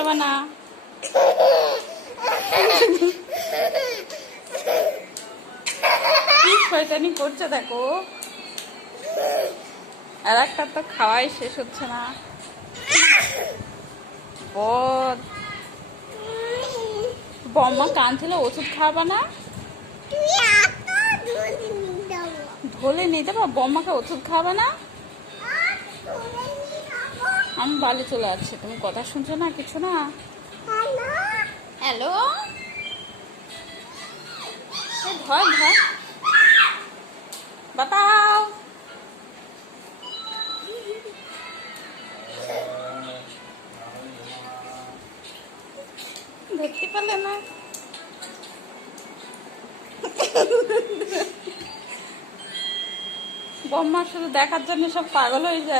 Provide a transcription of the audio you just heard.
যাবে না। কি শয়তানি করছে দেখো। আর একটা তো খাওয়াই শেষ হচ্ছে না। বদ বম্মা কাঁদছিল, ওষুধ খাওয়াবা না? ধরে নিয়ে যাবো? বম্মাকে ওষুধ খাওয়াবে না? আমি বাড়ি চলে যাচ্ছি, তুমি কথা শুনছো না কিছু না? হ্যালো, ধর ধর বাতাও। দেখতে পেলে না? বম্মা শুধু দেখার জন্য সব পাগল হয়ে যায়।